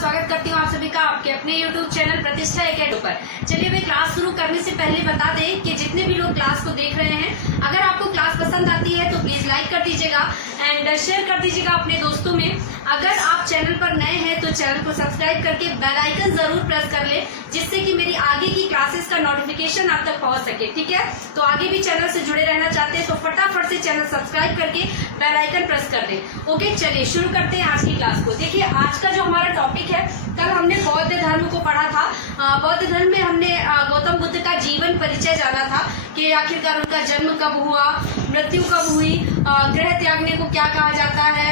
स्वागत करती हूँ आप सभी का आपके अपने YouTube चैनल प्रतिष्ठा एकेडमी पर। चलिए भाई, क्लास शुरू करने से पहले बता दें कि जितने भी लोग क्लास को देख रहे हैं, अगर आपको क्लास पसंद आती है तो प्लीज लाइक कर दीजिएगा एंड शेयर कर दीजिएगा अपने दोस्तों में। अगर आप चैनल पर नए हैं तो चैनल को सब्सक्राइब करके बेल आइकन जरूर प्रेस कर ले, जिससे कि मेरी आगे की क्लासेस का नोटिफिकेशन आप तक पहुंच सके। ठीक है, तो आगे भी चैनल से जुड़े रहना चाहते हैं तो फटाफट से चैनल सब्सक्राइब करके बेल आइकन प्रेस कर दें। ओके, चलिए शुरू करते हैं आज की क्लास को। देखिए, आज का जो हमारा टॉपिक है, कल हमने बौद्ध धर्म को पढ़ा था। बौद्ध धर्म में हमने गौतम बुद्ध का जीवन परिचय जाना था कि आखिरकार उनका जन्म कब हुआ, मृत्यु कब हुई, ग्रह त्यागने को क्या कहा जाता है,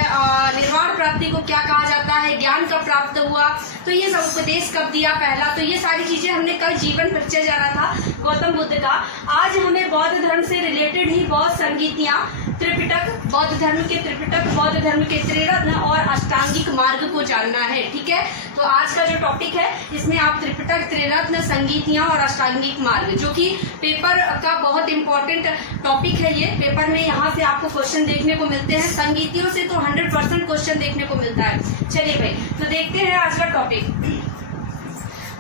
निर्वाण प्राप्ति को क्या कहा जाता है, ज्ञान कब प्राप्त हुआ, तो ये सब उपदेश कब दिया पहला, तो ये सारी चीजें हमने कल जीवन परिचय जाना था गौतम बुद्ध का। आज हमें बौद्ध धर्म से रिलेटेड ही बौद्ध संगीतियां, त्रिपिटक, बौद्ध धर्म के त्रिपिटक, बौद्ध धर्म के त्रिरत्न और अष्टांगिक मार्ग को जानना है। ठीक है, तो आज का जो टॉपिक है इसमें आप त्रिपिटक, त्रिरत्न, संगीतियां और अष्टांगिक मार्ग, जो कि पेपर का बहुत इंपॉर्टेंट टॉपिक है, ये पेपर में यहाँ से आपको क्वेश्चन देखने को मिलते हैं। संगीतियों से तो 100% क्वेश्चन देखने को मिलता है। चलिए भाई, तो देखते हैं आज का टॉपिक।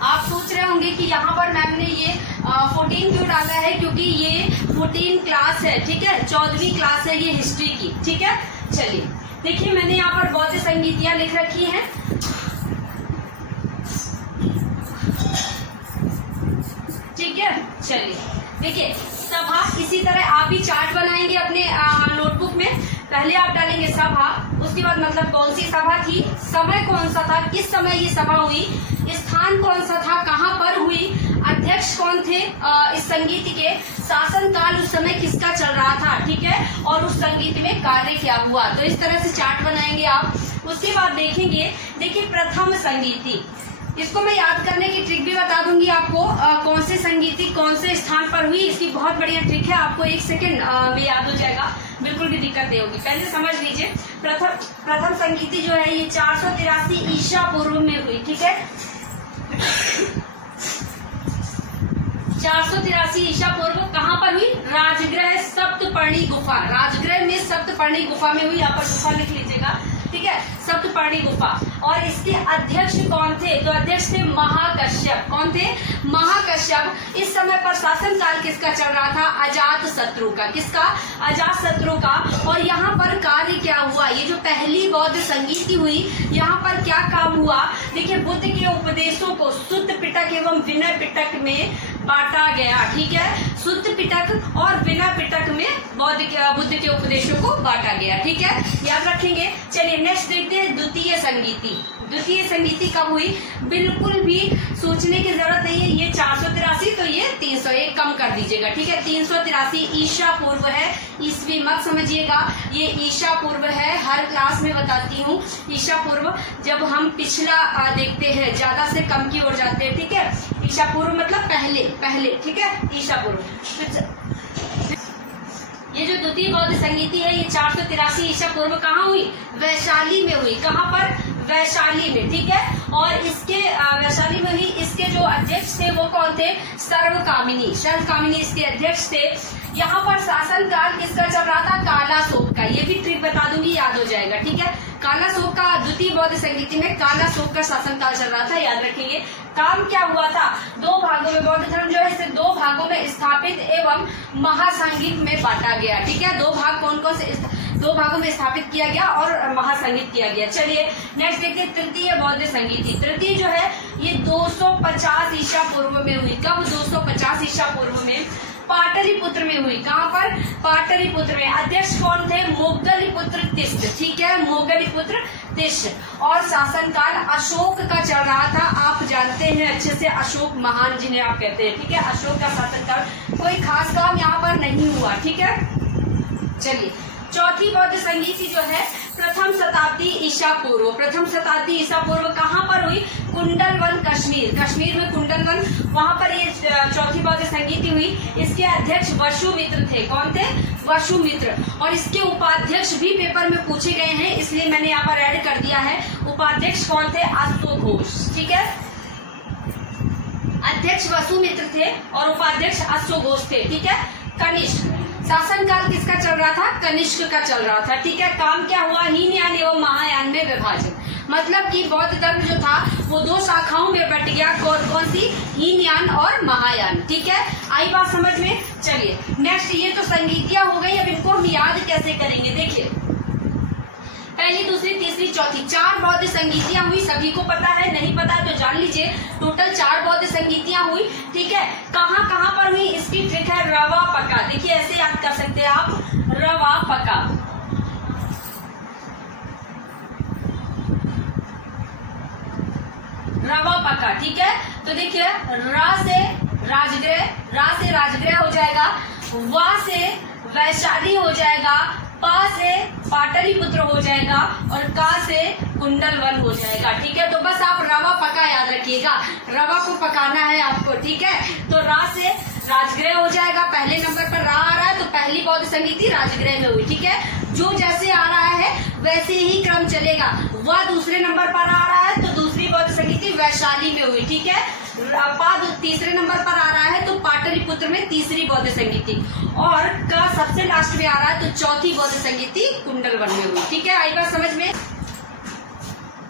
आप सोच रहे होंगे कि यहाँ पर मैम ने ये 14 क्यों डाला है, क्योंकि ये 14 क्लास है। ठीक है, 14वीं क्लास है ये हिस्ट्री की। ठीक है, चलिए देखिए, मैंने यहाँ पर बौद्ध संगीतियां लिख रखी हैं। ठीक है, चलिए देखिए, सभा, इसी तरह आप भी चार्ट बनाएंगे अपने नोटबुक में। पहले आप डालेंगे सभा, उसके बाद मतलब कौन सी सभा थी, समय कौन सा था, किस समय ये सभा हुई, स्थान कौन सा था, कहाँ पर हुई, अध्यक्ष कौन थे इस संगीत के, शासन काल उस समय किसका चल रहा था। ठीक है, और उस संगीत में कार्य क्या हुआ। तो इस तरह से चार्ट बनाएंगे आप। उसके बाद देखेंगे, देखिए प्रथम संगीति, इसको मैं याद करने की ट्रिक भी बता दूंगी आपको, कौन से संगीति कौन से स्थान पर हुई, इसकी बहुत बढ़िया ट्रिक है। आपको 1 सेकेंड में याद हो जाएगा, बिल्कुल भी दिक्कत नहीं होगी। पहले समझ लीजिए, प्रथम संगीति जो है ये 483 ईसा पूर्व में हुई। ठीक है, 483 ईसा पूर्व कहाँ पर हुई, राजगृह सप्तपर्णी गुफा, राजगृह में सप्तपर्णी गुफा में हुई। यहाँ पर गुफा लिख लीजिएगा। ठीक है, सप्तपर्णी गुफा। और इसके अध्यक्ष कौन थे, तो अध्यक्ष थे महाकश्यप। कौन थे, महाकश्यप। इस समय पर शासन काल किसका चल रहा था, अजात शत्रु का। किसका, अजात शत्रु का। और यहाँ पर कार्य क्या हुआ, ये जो पहली बौद्ध संगीति हुई, यहाँ पर क्या काम हुआ, देखिए बुद्ध के उपदेशों को शुद्ध पिटक एवं विनय पिटक में बांटा गया। ठीक है, शुद्ध पिटक और विनय पिटक में बुद्ध के उपदेशों को बांटा गया। ठीक है, याद रखेंगे। चलिए नेक्स्ट देखते हैं द्वितीय संगीति। द्वितीय संगीति कब हुई, बिल्कुल भी सोचने की जरूरत नहीं है। ये 483 तो ये 300, एक कम कर दीजिएगा। ठीक है, 383 ईसा पूर्व है, ईस्वी मत समझिएगा, ये ईसा पूर्व है। हर क्लास में बताती हूँ ईसा पूर्व। जब हम पिछला देखते हैं ज्यादा से कम की ओर जाते हैं। ठीक है, ईसा पूर्व मतलब पहले पहले। ठीक है, ईसा पूर्व। ये जो द्वितीय बौद्ध संगीति है ये 483 ईसा पूर्व कहाँ हुई, वैशाली में हुई। कहाँ पर, वैशाली में। ठीक है, और इसके वैशाली में हुई। इसके जो अध्यक्ष थे वो कौन थे, सर्वकामिनी। सर्वकामिनी इसके अध्यक्ष थे। यहाँ पर शासन काल किसका चल रहा था, कालाशोक का। ये भी ट्रिक बता दूंगी, याद हो जाएगा। ठीक है, कालाशोक का, द्वितीय बौद्ध संगीति में कालाशोक का शासन काल चल रहा था, याद रखेंगे। काम क्या हुआ था, 2 भागों में बौद्ध धर्म जो है इसे 2 भागों में स्थापित एवं महासंगीत में बांटा गया। ठीक है, 2 भाग कौन कौन से, 2 भागों में स्थापित किया गया और महासंगीत किया गया। चलिए नेक्स्ट देखते हैं तृतीय बौद्ध संगीति। तृतीय जो है ये 250 ईसा पूर्व में हुई। कब, 250 ईसा पूर्व में पाटलिपुत्र में हुई। कहाँ पर, पाटलिपुत्र में। अध्यक्ष कौन थे, मोगलिपुत्र तिष्ट। ठीक है, मोगलिपुत्र तिष्ट। और शासन काल अशोक का चल रहा था। आप जानते हैं अच्छे से, अशोक महान जिन्हें आप कहते हैं। ठीक है, अशोक का शासन काल, कोई खास काम यहाँ पर नहीं हुआ। ठीक है, चलिए चौथी बौद्ध संगीति जो है प्रथम शताब्दी ईसा पूर्व। प्रथम शताब्दी ईसा पूर्व कहाँ पर हुई, कुंडलवन, कश्मीर। कश्मीर में कुंडलवन, वहां पर ये चौथी बौद्ध संगीति हुई। इसके अध्यक्ष वसुमित्र थे। कौन थे, वसुमित्र। और इसके उपाध्यक्ष भी पेपर में पूछे गए हैं, इसलिए मैंने यहाँ पर ऐड कर दिया है। उपाध्यक्ष कौन थे, अश्वघोष। ठीक है, अध्यक्ष वसुमित्र थे और उपाध्यक्ष अश्वघोष थे। ठीक है, कनिष्क। शासनकाल किसका चल रहा था? कनिष्क का चल रहा था। ठीक है, काम क्या हुआ? हीनयान एवं महायान में विभाजन, मतलब कि बौद्ध धर्म जो था वो दो शाखाओं में बट गया। कौन सी? हीनयान और महायान। ठीक है, आई बात समझ में? चलिए नेक्स्ट, ये तो संगीतियां हो गई, अब इनको हम याद कैसे करेंगे? देखिए, पहली, दूसरी, तीसरी, चौथी, 4 बौद्ध संगीतियां हुई। सभी को पता है, नहीं पता तो जान लीजिए, टोटल 4 बौद्ध संगीतियां हुई। ठीक है, कहाँ कहाँ पर हुई इसकी ट्रिक है, रवा पका। देखिए ऐसे याद कर सकते हैं आप, रवा पका। रवा पका। ठीक है, तो देखिए, रा से राजगृह हो जाएगा, वा से वैशाली हो जाएगा, पा से पाटलिपुत्र हो जाएगा और का से कुंडलवन हो जाएगा। ठीक है, तो बस आप रवा पका याद रखिएगा, रवा को पकाना है आपको। ठीक है, तो रा से राजगृह हो जाएगा, पहले नंबर पर रा आ रहा है तो पहली बौद्ध संगीति राजगृह में हुई। ठीक है, जो जैसे आ रहा है वैसे ही क्रम चलेगा। वह दूसरे नंबर पर आ रहा है तो दूसरी बौद्ध संगीति वैशाली में हुई। ठीक है, पा तीसरे नंबर पर आ रहा है तो पाटलिपुत्र में तीसरी बौद्ध संगीति, और का सबसे लास्ट में आ रहा है तो चौथी बौद्ध संगीति कुंडलवन में हुई। ठीक है, आई बात समझ में?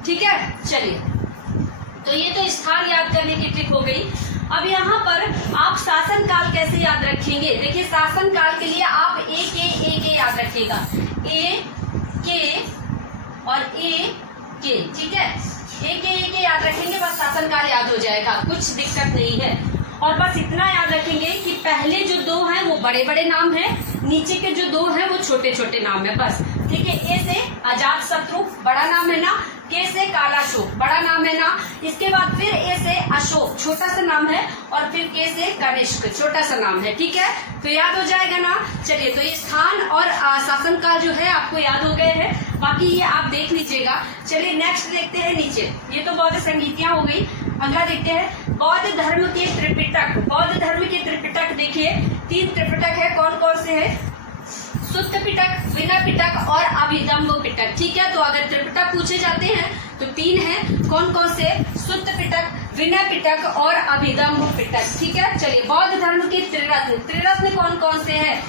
ठीक है, चलिए, तो ये तो स्थान याद करने की ट्रिक हो गई। अब यहाँ पर आप शासन काल कैसे याद रखेंगे? देखिए, शासन काल के लिए आप ए के याद रखिएगा, ए के और ए के। ठीक है, ए के याद रखेंगे, बस शासन काल याद हो जाएगा, कुछ दिक्कत नहीं है। और बस इतना याद रखेंगे कि पहले जो 2 हैं वो बड़े बड़े नाम हैं, नीचे के जो 2 हैं वो छोटे छोटे नाम है, बस। ठीक है, ए से अजात शत्रु बड़ा नाम है ना, के से कालाशोक बड़ा नाम है ना, इसके बाद फिर ए से अशोक छोटा सा नाम है, और फिर के से कनिष्क छोटा सा नाम है। ठीक है, तो याद हो जाएगा ना। चलिए, तो ये स्थान और शासन काल जो है आपको याद हो गए हैं, बाकी ये आप देख लीजिएगा। चलिए नेक्स्ट देखते हैं नीचे, ये तो बौद्ध संगीतियां हो गई। अगला देखते हैं बौद्ध धर्म के त्रिपिटक। बौद्ध धर्म के त्रिपिटक देखिए, 3 त्रिपिटक है, कौन कौन से है? सुत्त पिटक, विनय पिटक और अभिधम्म पिटक। ठीक है, तो अगर त्रिपिटक पूछे जाते हैं तो 3 हैं, कौन कौन से? सुत्त पिटक, विनय पिटक और अभिधम्म पिटक। ठीक है, चलिए, बौद्ध धर्म के त्रिरत्न कौन कौन से हैं?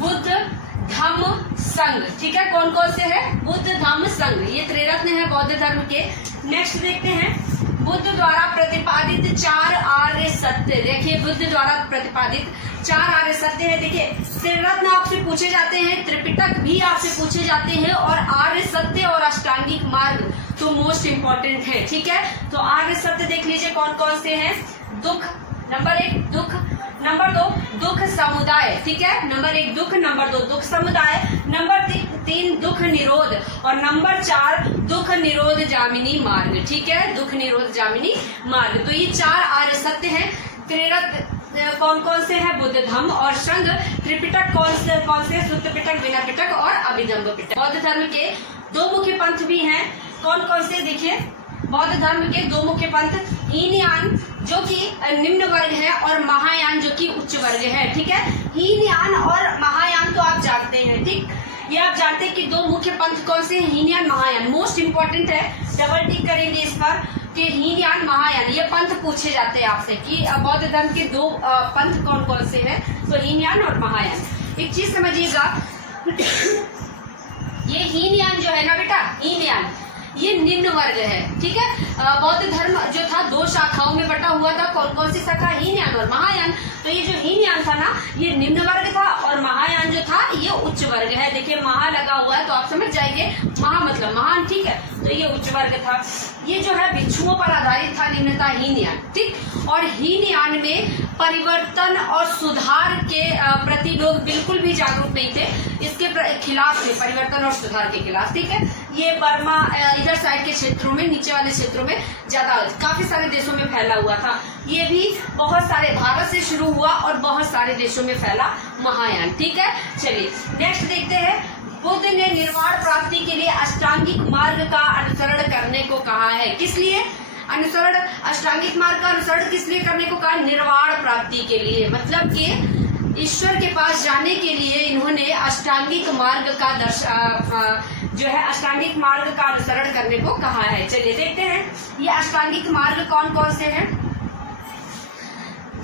बुद्ध, धम्म, संघ। ठीक है, कौन कौन से हैं? बुद्ध, धम्म, संघ, ये त्रिरत्न है बौद्ध धर्म के। नेक्स्ट देखते हैं बुद्ध द्वारा प्रतिपादित 4 आर्य सत्य। देखिए, बुद्ध द्वारा प्रतिपादित 4 आर्य सत्य है। देखिए, त्रिरत्न आपसे पूछे जाते हैं, त्रिपिटक भी आपसे पूछे जाते हैं, और आर्य सत्य और अष्टांगिक मार्ग तो मोस्ट इम्पोर्टेंट है। ठीक है, तो आर्य सत्य देख लीजिए कौन कौन से हैं। दुख, नंबर 1 दुख, नंबर 2 दुख समुदाय। ठीक है, नंबर 1 दुख, नंबर 2 दुख समुदाय, नंबर 3 दुख निरोध, और नंबर 4 दुख निरोध जामिनी मार्ग। ठीक है, दुख निरोध जामिनी मार्ग। तो ये 4 आर्य सत्य हैं। त्रिरत्न कौन कौन से हैं? बुद्ध, धम्म और संघ। त्रिपिटक कौन से? सुत्त पिटक, विनय पिटक और अभिधम्म पिटक। बौद्ध धर्म के 2 मुख्य पंथ भी हैं, कौन कौन से? देखिए, बौद्ध धर्म के 2 मुख्य पंथ, हीनयान जो कि निम्न वर्ग है और महायान जो कि उच्च वर्ग है। ठीक है, हीनयान और महायान तो आप जानते हैं। ठीक, ये आप जानते हैं कि 2 मुख्य पंथ कौन से? हीनयान, महायान, मोस्ट इंपॉर्टेंट है, डबल टिक करेंगे इस पर कि हीनयान, महायान, ये पंथ पूछे जाते हैं आपसे कि बौद्ध धर्म के 2 पंथ कौन कौन से हैं, तो हीनयान और महायान। एक चीज समझिएगा, ये हीनयान जो है ना बेटा, हीनयान ये निम्न वर्ग है। ठीक है, बौद्ध धर्म जो था 2 शाखाओं में बटा हुआ था, कौन कौन सी शाखा? हीनयान और महायान। तो ये जो हीनयान था ना, ये निम्न वर्ग था, और महायान जो था ये उच्च वर्ग है। देखिए, महा लगा हुआ है तो आप समझ जाएंगे, महा मतलब महान। ठीक है, तो ये उच्च वर्ग था। ये जो है भिक्षुओं पर आधारित था, निम्नता हीनयान। ठीक, और हीनयान में परिवर्तन और सुधार के प्रति लोग बिल्कुल भी जागरूक नहीं थे, इसके खिलाफ थे, परिवर्तन और सुधार के खिलाफ। ठीक है, ये बर्मा इधर साइड के क्षेत्रों में, नीचे वाले क्षेत्रों में ज्यादा, काफी सारे देशों में फैला हुआ था। ये भी बहुत सारे, भारत से शुरू हुआ और बहुत सारे देशों में फैला महायान। ठीक है, चलिए नेक्स्ट देखते हैं। बुद्ध ने निर्वाण प्राप्ति के लिए अष्टांगिक मार्ग का अनुसरण करने को कहा है। किस लिए अनुसरण? अष्टांगिक मार्ग का अनुसरण किस लिए करने को कहा? निर्वाण प्राप्ति के लिए, मतलब कि ईश्वर के पास जाने के लिए इन्होंने अष्टांगिक मार्ग का जो है अष्टांगिक मार्ग का अनुसरण करने को कहा है। चलिए देखते हैं ये अष्टांगिक मार्ग कौन कौन से हैं।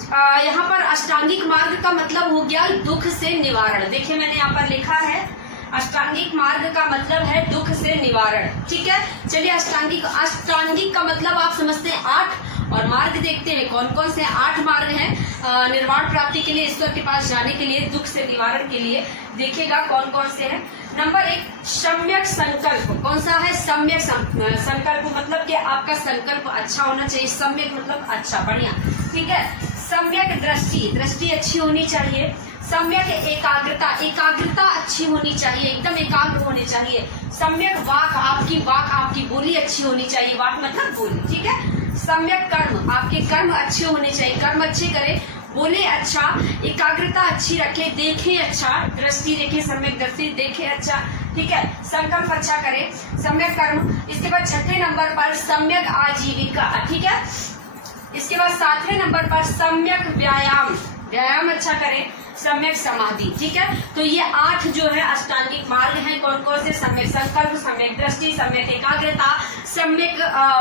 यहाँ पर अष्टांगिक मार्ग का मतलब हो गया दुख से निवारण। देखिए मैंने यहाँ पर लिखा है अष्टांगिक मार्ग का मतलब है दुख से निवारण। ठीक है, चलिए अष्टांगिक का मतलब आप समझते हैं 8, और मार्ग देखते हैं कौन कौन से 8 मार्ग हैं निर्वाण प्राप्ति के लिए, ईश्वर के पास जाने के लिए, दुख से निवारण के लिए। देखिएगा कौन कौन से हैं। नंबर 1 सम्यक संकल्प। कौन सा है? सम्यक संकल्प मतलब कि आपका संकल्प अच्छा होना चाहिए। सम्यक मतलब अच्छा, बढ़िया। ठीक है, सम्यक दृष्टि अच्छी होनी चाहिए। सम्यक एकाग्रता अच्छी होनी चाहिए, एकदम एकाग्र होने चाहिए। सम्यक वाक आपकी बोली अच्छी होनी चाहिए। वाक मतलब बोली। ठीक है, सम्यक कर्म, आपके कर्म अच्छे होने चाहिए, कर्म अच्छे करें, बोले अच्छा, एकाग्रता अच्छी रखे, देखे अच्छा, दृष्टि देखे, सम्यक दृष्टि देखे अच्छा। ठीक है, संकल्प अच्छा करे, सम्यक कर्म। इसके बाद 6ठे नंबर पर सम्यक आजीविका। ठीक है, इसके बाद 7वें नंबर पर सम्यक व्यायाम अच्छा करें, सम्यक समाधि। ठीक है, तो ये 8 जो है अष्टांगिक मार्ग हैं। कौन कौन से? सम्यक संकल्प, सम्यक दृष्टि, सम्यक एकाग्रता, सम्यक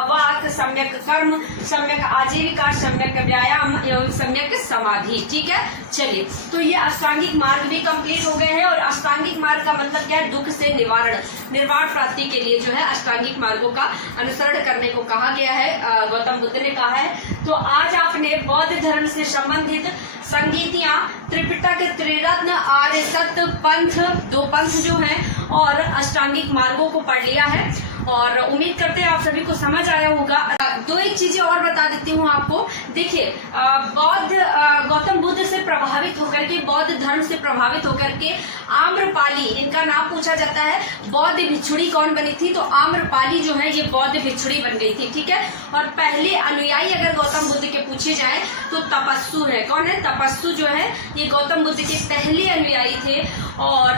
वाक, सम्यक कर्म, सम्यक आजीविका, सम्यक व्यायाम एवं सम्यक समाधि। ठीक है, चलिए तो ये अष्टांगिक मार्ग भी कंप्लीट हो गए हैं। और अष्टांगिक मार्ग का मतलब क्या है? दुख से निवारण, निर्वाण प्राप्ति के लिए जो है अष्टांगिक मार्गों का अनुसरण करने को कहा गया है, गौतम बुद्ध ने कहा है। तो आज आपने बौद्ध धर्म से संबंधित संगीतियां, त्रिपिटक, त्रिरत्न, आर्य सत्य पंथ, 2 पंथ जो हैं, और अष्टांगिक मार्गों को पढ़ लिया है। और उम्मीद करते हैं आप सभी को समझ आया होगा। 2-1 चीजें और बता देती हूँ आपको। देखिए गौतम बुद्ध से प्रभावित होकर के, बौद्ध धर्म से प्रभावित होकर के आम्रपाली, इनका नाम पूछा जाता है। बौद्ध भिक्षुणी कौन बनी थी? तो आम्रपाली जो है ये बौद्ध भिक्षुणी बन गई थी। ठीक है, और पहले अनुयायी अगर गौतम बुद्ध के पूछे जाए तो तपस्सु है। कौन है? तपस्सु जो है ये गौतम बुद्ध के पहले अनुयायी थे। और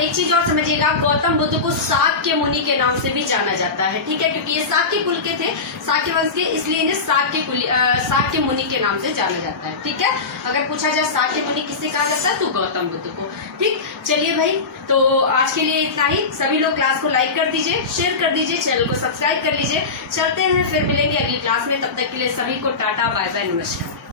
एक चीज और समझिएगा, गौतम बुद्ध को शाक्य मुनि के नाम से भी जाना जाता है। ठीक है, क्योंकि ये शाक्य कुल के थे, शाक्य वंश के, इसलिए इन्हें शाक्य मुनि के नाम से जाना जाता है। ठीक है, अगर पूछा जाए शाक्य मुनि किसे कहा जाता है तो गौतम बुद्ध को। ठीक, चलिए भाई, तो आज के लिए इतना ही। सभी लोग क्लास को लाइक कर दीजिए, शेयर कर दीजिए, चैनल को सब्सक्राइब कर लीजिए। चलते हैं, फिर मिलेंगे अगली क्लास में। तब तक के लिए सभी को टाटा, बाय बाय, नमस्कार।